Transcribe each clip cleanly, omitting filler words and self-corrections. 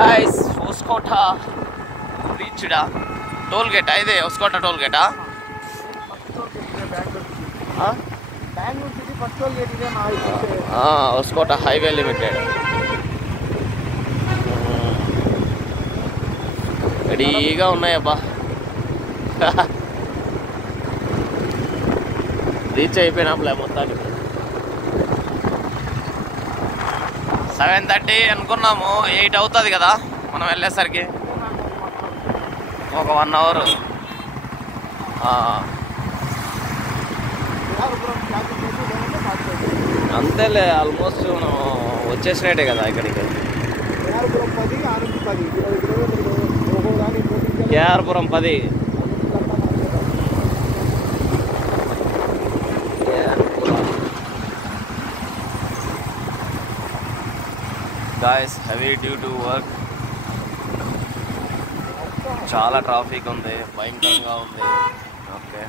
guys Hosakote reached toll gate ಇದೆ Hosakote toll gate Bangalore city first toll gate ಇದೆ Hosakote highway limited రెడీగా ఉన్నాయబ్బా reach అయిపోయినాంలే మొత్తానికి 7:30 అనుకున్నాము 8 అవుతుంది కదా మనం వెళ్ళేసరికి ఒక 1 అవర్ అంతేలే ఆల్మోస్ట్ మనం వచ్చేసినట్టే కదా ఇక్కడికి KR Puram 10 guys heavy due to work చాలా ట్రాఫిక్ ఉంది భయంకరంగా ఉంది ఓకే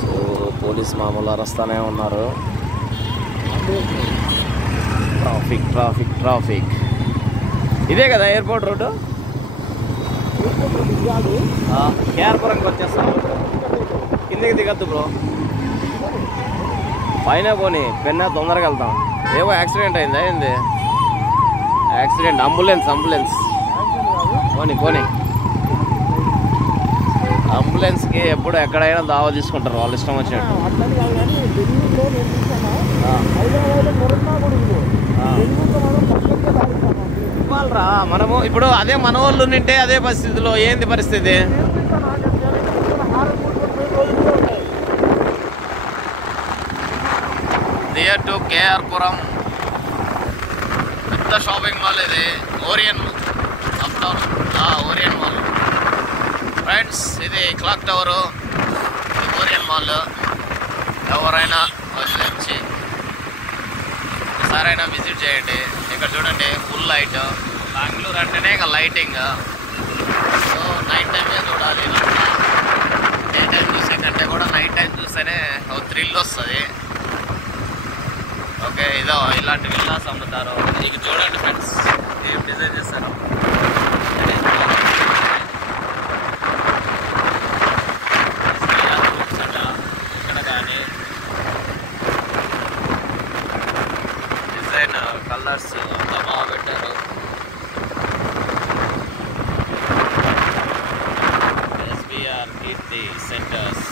సో పోలీస్ మామూలు అరెస్తానే ఉన్నారు ట్రాఫిక్ ట్రాఫిక్ ట్రాఫిక్ ఇదే కదా ఎయిర్పోర్ట్ రోడ్డు కేఆర్పురంకి వచ్చేస్తాం కిందికి దిగద్దు బ్రో పైన పోనీ పెన్నా తొందరగా వెళ్తాం ఏమో యాక్సిడెంట్ అయిందా ఏంది యాక్సిడెంట్ అంబులెన్స్ పోనీ అంబులెన్స్కి ఎప్పుడు ఎక్కడైనా దావా తీసుకుంటారు వాళ్ళు ఇష్టం వచ్చినట్టు ఇవ్వాలరా మనము ఇప్పుడు అదే మన వాళ్ళు నింటే అదే పరిస్థితిలో ఏంది పరిస్థితి నియర్ టు కేఆర్పురం పెద్ద షాపింగ్ మాల్ ఇది ఓరియన్ ఓరియన్ మాల్ ఫ్రెండ్స్ ఇది క్లాక్ టవరు ఓరియన్ మాల్ ఎవరైనా వచ్చి ఒకసారైనా విజిట్ చేయండి ఇక్కడ చూడండి ఫుల్ లైట్ బెంగళూరు అంటేనే ఇక లైటింగ్ సో నైట్ టైమే చూడాలి డే టైం చూసే కంటే కూడా నైట్ టైం చూస్తేనే ఒక థ్రిల్ వస్తుంది ఓకే ఇదో ఇలాంటి విల్లాస్ అమ్ముతారు ఇక చూడండి ఫ్రెండ్స్ ఏం డిజైన్ చేస్తారు ఇక్కడ కానీ డిజైన్ కలర్స్ అంతా బాగా పెట్టారు ఎస్బిఆర్ కీర్తి సెంటర్స్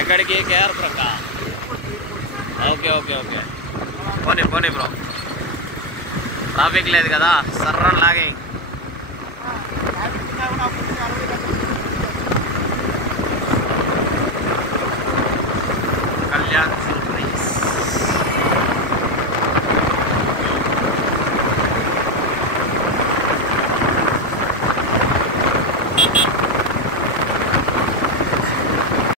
ఎక్కడికి కేఆర్పురం ఓకే ఓకే ఓకే పోనీ బ్రో ట్రాఫిక్ లేదు కదా సర్రన్ లాగే